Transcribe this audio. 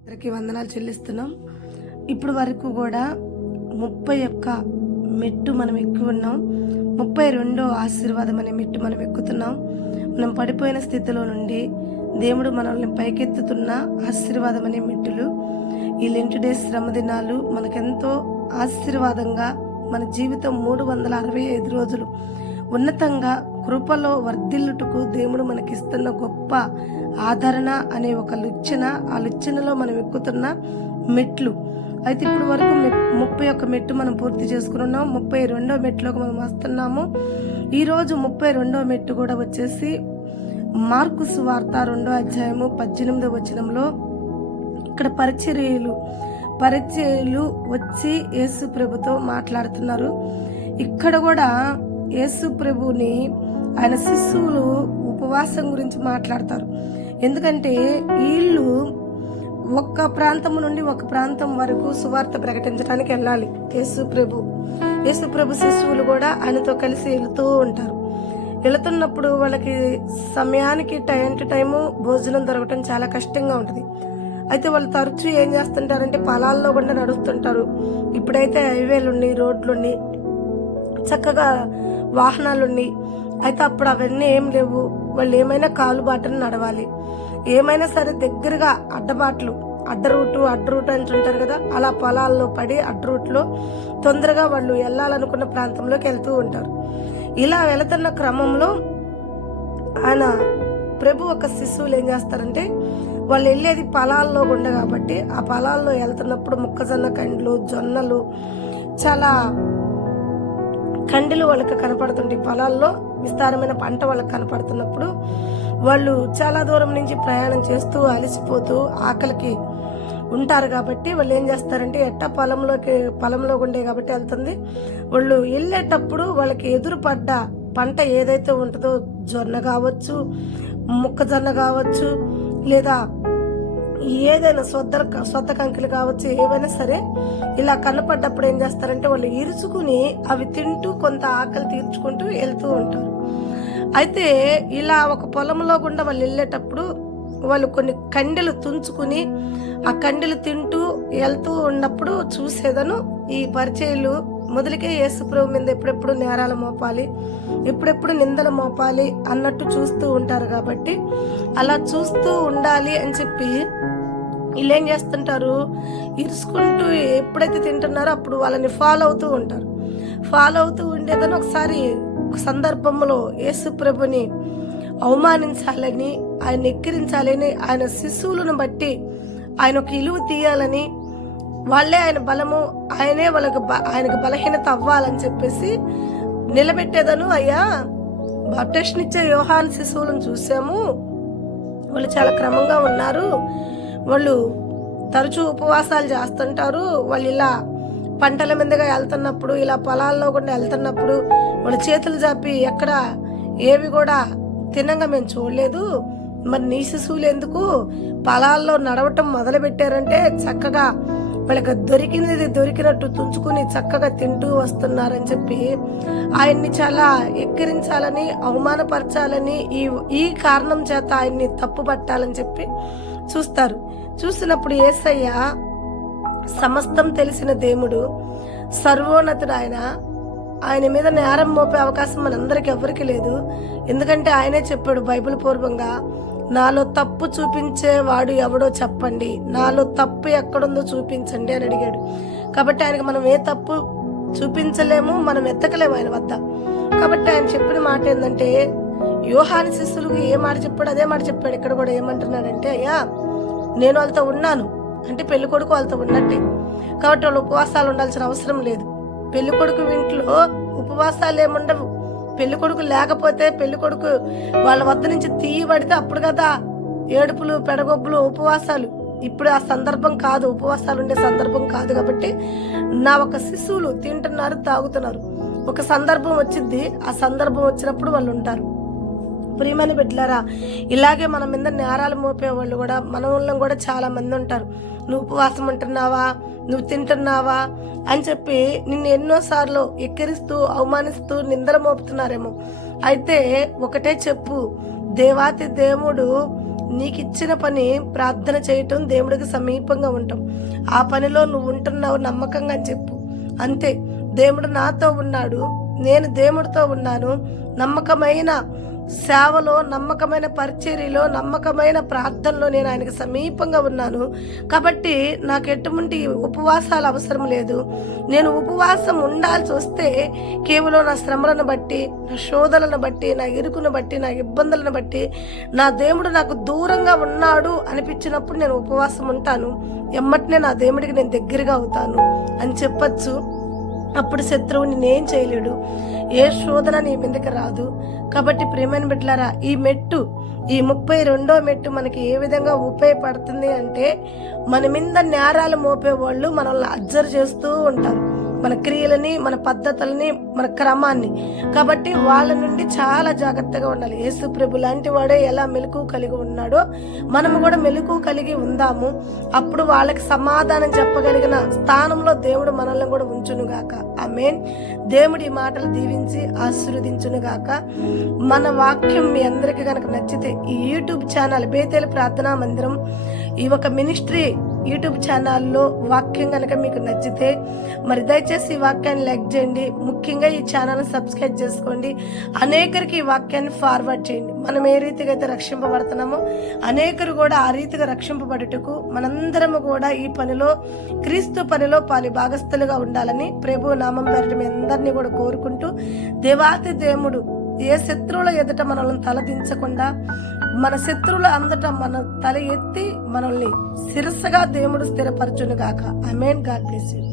అందరికీ వందనాలు చెల్లిస్తున్నాం. ఇప్పుడు వరకు కూడా 31 మెట్టు మనం ఎక్కి ఉన్నాం. 32వ ఆశీర్వాదం అనే మెట్టు మనం ఎక్కుతున్నాం. మనం పడిపోయిన స్థితిలో నుండి దేవుడు మనల్ని పైకెత్తుతున్న ఆశీర్వాదం అనే మెట్టులు. ఈ లెంట్ డేస్ శ్రమ దినాలు మనకెంతో ఆశీర్వాదంగా మన జీవితం 365 రోజులు ఉన్నతంగా కృపలో వర్ధిల్లుటకు దేవుడు మనకిస్తున్న గొప్ప ఆదరణ అనే ఒక లుచ్చన. ఆ లుచ్చనలో మనం ఎక్కుతున్న మెట్లు. అయితే ఇప్పుడు వరకు 31 మెట్టు మనం పూర్తి చేసుకుని ఉన్నాం. 32వ మెట్టులోకి మనం వస్తున్నాము. ఈరోజు 32వ మెట్టు కూడా వచ్చేసి మార్కు సువార్త 2వ అధ్యాయము 18వ వచనంలో ఇక్కడ పరిచర్యలు వచ్చి యేసు ప్రభుతో మాట్లాడుతున్నారు. ఇక్కడ కూడా యేసు ప్రభుని ఆయన శిష్యులు ఉపవాసం గురించి మాట్లాడతారు. ఎందుకంటే వీళ్ళు ఒక ప్రాంతం నుండి ఒక ప్రాంతం వరకు సువార్త ప్రకటించడానికి వెళ్ళాలి. యేసు ప్రభు శిష్యులు కూడా ఆయనతో కలిసి వెళుతూ ఉంటారు. వెళుతున్నప్పుడు వాళ్ళకి సమయానికి టైం టు టైము భోజనం దొరకటం చాలా కష్టంగా ఉంటుంది. అయితే వాళ్ళు తరచూ ఏం చేస్తుంటారంటే పొలాల్లో కూడా నడుస్తుంటారు. ఇప్పుడైతే హైవేలున్నాయి, రోడ్లున్నాయి, చక్కగా వాహనాలున్నాయి. అయితే అప్పుడు అవన్నీ ఏం లేవు. వాళ్ళు ఏమైనా కాలు బాటను నడవాలి. ఏమైనా సరే దగ్గరగా అడ్డ రూట్ అంటుంటారు కదా, అలా పొలాల్లో పడి అడ్డ రూట్లో తొందరగా వాళ్ళు వెళ్ళాలనుకున్న ప్రాంతంలోకి వెళ్తూ ఉంటారు. ఇలా వెళుతున్న క్రమంలో ఆయన ప్రభు ఒక శిశువులు ఏం చేస్తారంటే, వాళ్ళు వెళ్ళేది పొలాల్లో గుండె కాబట్టి ఆ పొలాల్లో వెళ్తున్నప్పుడు మొక్కజొన్న కండ్లు, జొన్నలు, చాలా కండెలు వాళ్ళకి కనపడుతుంటాయి. పొలాల్లో విస్తారమైన పంట వాళ్ళకి కనపడుతున్నప్పుడు వాళ్ళు చాలా దూరం నుంచి ప్రయాణం చేస్తూ అలసిపోతూ ఆకలికి ఉంటారు. కాబట్టి వాళ్ళు ఏం చేస్తారంటే, ఎట్టా పొలంలో ఉండే కాబట్టి వెళ్తుంది. వాళ్ళు వెళ్ళేటప్పుడు వాళ్ళకి ఎదురుపడ్డ పంట ఏదైతే ఉంటుందో, జొన్న కావచ్చు, మొక్కజొన్న కావచ్చు, లేదా ఏదైనా సొద్ద కంకులు కావచ్చు, ఏవైనా సరే ఇలా కనపడ్డప్పుడు ఏం చేస్తారంటే వాళ్ళు ఇరుచుకుని అవి తింటూ కొంత ఆకలి తీర్చుకుంటూ వెళ్తూ ఉంటారు. అయితే ఇలా ఒక పొలంలో గుండా వాళ్ళు వెళ్ళేటప్పుడు వాళ్ళు కొన్ని కండెలు తుంచుకుని ఆ కండెలు తింటూ వెళ్తూ ఉన్నప్పుడు చూసేదను ఈ పరిచయులు మొదలుకే యేసు ప్రభు మీద ఎప్పుడెప్పుడు నేరాలు మోపాలి, ఎప్పుడెప్పుడు నిందలు మోపాలి అన్నట్టు చూస్తూ ఉంటారు. కాబట్టి అలా చూస్తూ ఉండాలి అని చెప్పి వీళ్ళు ఏం చేస్తుంటారు, ఇరుసుకుంటూ ఎప్పుడైతే తింటున్నారో అప్పుడు వాళ్ళని ఫాలో అవుతూ ఉంటారు. ఫాలో అవుతూ ఉండేదని ఒకసారి ఒక సందర్భంలో యేసు ప్రభుని అవమానించాలని, ఆయన ఎక్కిరించాలని, ఆయన శిశువులను బట్టి ఆయన ఒక ఇలువ తీయాలని, వాళ్ళే ఆయన బలము, ఆయనకు బలహీనత అవ్వాలని చెప్పేసి నిలబెట్టేదను. అయ్యా, బాప్టిస్ట్నిచ్చే యోహాను శిశువులను చూసాము, వాళ్ళు చాలా క్రమంగా ఉన్నారు, వాళ్ళు తరచూ ఉపవాసాలు చేస్తుంటారు, వాళ్ళు ఇలా పంటల మీదుగా వెళ్తున్నప్పుడు, ఇలా పొలాల్లో కూడా వెళ్తున్నప్పుడు వాళ్ళు చేతులు చాపి ఎక్కడ ఏవి కూడా తినంగా మేము చూడలేదు. మరి నీ శిశువులు ఎందుకు పొలాల్లో నడవటం మొదలు పెట్టారంటే చక్కగా వాళ్ళకి దొరికినట్టు తుంచుకుని చక్కగా తింటూ వస్తున్నారని చెప్పి ఆయన్ని చాలా ఎక్కిరించాలని, అవమానపరచాలని, ఈ కారణం చేత ఆయన్ని తప్పు పట్టాలని చెప్పి చూస్తారు. చూసినప్పుడు యేసయ్య సమస్తం తెలిసిన దేవుడు, సర్వోన్నతుడు, ఆయన మీద నేరం మోపే అవకాశం మనందరికి ఎవరికి లేదు. ఎందుకంటే ఆయనే చెప్పాడు బైబిల్ పూర్వంగా, నాలో తప్పు చూపించేవాడు ఎవడో చెప్పండి, నాలో తప్పు ఎక్కడుందో చూపించండి అని అడిగాడు. కాబట్టి ఆయనకు మనం ఏ తప్పు చూపించలేము, మనం ఎత్తకలేము ఆయన వద్ద. కాబట్టి ఆయన చెప్పిన మాట ఏంటంటే, యోహాను శిష్యులకు ఏ మాట చెప్పాడు అదే మాట చెప్పాడు. ఇక్కడ కూడా ఏమంటున్నాడంటే, అయ్యా నేను వాళ్ళతో ఉన్నాను అంటే పెళ్లి కొడుకు వాళ్ళతో ఉన్నట్టే. కాబట్టి వాళ్ళు ఉపవాసాలు ఉండాల్సిన అవసరం లేదు. పెళ్లి కొడుకు ఇంట్లో ఉపవాసాలు ఏముండవు. పెళ్లి కొడుకు లేకపోతే పెళ్లి కొడుకు వాళ్ళ వద్ద నుంచి తీయబడితే అప్పుడు కదా ఏడుపులు, పెడగొబ్బులు, ఉపవాసాలు. ఇప్పుడు ఆ సందర్భం కాదు, ఉపవాసాలు ఉండే సందర్భం కాదు. కాబట్టి నా ఒక శిశువులు తింటున్నారు, తాగుతున్నారు. ఒక సందర్భం వచ్చింది, ఆ సందర్భం వచ్చినప్పుడు వాళ్ళు ఉంటారు. ప్రియమైన బిడ్డలారా, ఇలాగే మన మీద నేరాలు మోపే వాళ్ళు కూడా మన ఊళ్ళో కూడా చాలా మంది ఉంటారు. నువ్వు ఉపవాసం ఉంటున్నావా, నువ్వు తింటున్నావా అని చెప్పి నిన్ను ఎన్నోసార్లు ఎక్కిరిస్తూ, అవమానిస్తూ, నిందలు మోపుతున్నారేమో. అయితే ఒకటే చెప్పు, దేవాతి దేవుడు నీకు ఇచ్చిన పని ప్రార్థన చేయటం, దేవుడికి సమీపంగా ఉంటాం. ఆ పనిలో నువ్వు ఉంటున్నావు నమ్మకంగా అని చెప్పు. అంతే. దేవుడు నాతో ఉన్నాడు, నేను దేవుడితో ఉన్నాను, నమ్మకమైన సేవలో, నమ్మకమైన పరిచర్యలో, నమ్మకమైన ప్రార్థనలో నేను ఆయనకు సమీపంగా ఉన్నాను. కాబట్టి నాకు ఎటువంటి ఉపవాసాలు అవసరం లేదు. నేను ఉపవాసం ఉండాల్సి వస్తే కేవలం నా శ్రమలను బట్టి, నా శోధనలను బట్టి, నా ఇరుకును బట్టి, నా ఇబ్బందులను బట్టి, నా దేవుడు నాకు దూరంగా ఉన్నాడు అనిపించినప్పుడు నేను ఉపవాసం ఉంటాను. ఎమ్మటినే నా దేవుడికి నేను దగ్గరగా అవుతాను అని చెప్పచ్చు. అప్పుడు శత్రువుని నేనేం చేయలేడు, ఏ శోధన నీ మీదకి రాదు. కాబట్టి ప్రియమైన బిడ్డలారా, ఈ మెట్టు, ఈ 32వ మెట్టు మనకి ఏ విధంగా ఉపయోగపడుతుంది అంటే, మన మీద నేరాలు మోపేవాళ్ళు మనల్ని అబ్జర్వ్ చేస్తూ ఉంటారు, మన క్రియలని, మన పద్ధతులని, మన క్రమాన్ని. కాబట్టి వాళ్ళ నుండి చాలా జాగ్రత్తగా ఉండాలి. యేసు ప్రభు లాంటి వాడే ఎలా మెలకువ కలిగి ఉన్నాడో మనము కూడా మెలకువ కలిగి ఉందాము. అప్పుడు వాళ్ళకి సమాధానం చెప్పగలిగిన స్థానంలో దేవుడు మనల్ని కూడా ఉంచునుగాక. ఆమేన్. దేవుడి మాటలు దీవించి ఆశీర్వదించునుగాక. మన వాక్యం మీ అందరికీ కనుక నచ్చితే ఈ యూట్యూబ్ ఛానల్ బేతేలు ప్రార్థనా మందిరం, ఈ ఒక మినిస్ట్రీ యూట్యూబ్ ఛానల్లో వాక్యం కనుక మీకు నచ్చితే మరి దయచేసి ఈ వాక్యాన్ని లైక్ చేయండి. ముఖ్యంగా ఈ ఛానల్ని సబ్స్క్రైబ్ చేసుకోండి. అనేకరికి ఈ వాక్యాన్ని ఫార్వర్డ్ చేయండి. మనం ఏ రీతిగా అయితే రక్షింపబడుతున్నామో అనేకరు కూడా ఆ రీతిగా రక్షింపబడుటకు మనందరము కూడా ఈ పనిలో, క్రీస్తు పనిలో పాలి భాగస్థులుగా ఉండాలని ప్రభు నామం పేరిట మీ అందరినీ కూడా కోరుకుంటూ, దేవాతి దేవుడు ఏ శత్రువుల ఎదుట మనల్ని తలదించకుండా, మన శత్రువుల అందట మన తల ఎత్తి మనల్ని శిరస్సుగా దేవుడు స్థిరపరచునుగాక. ఆమేన్. God bless you.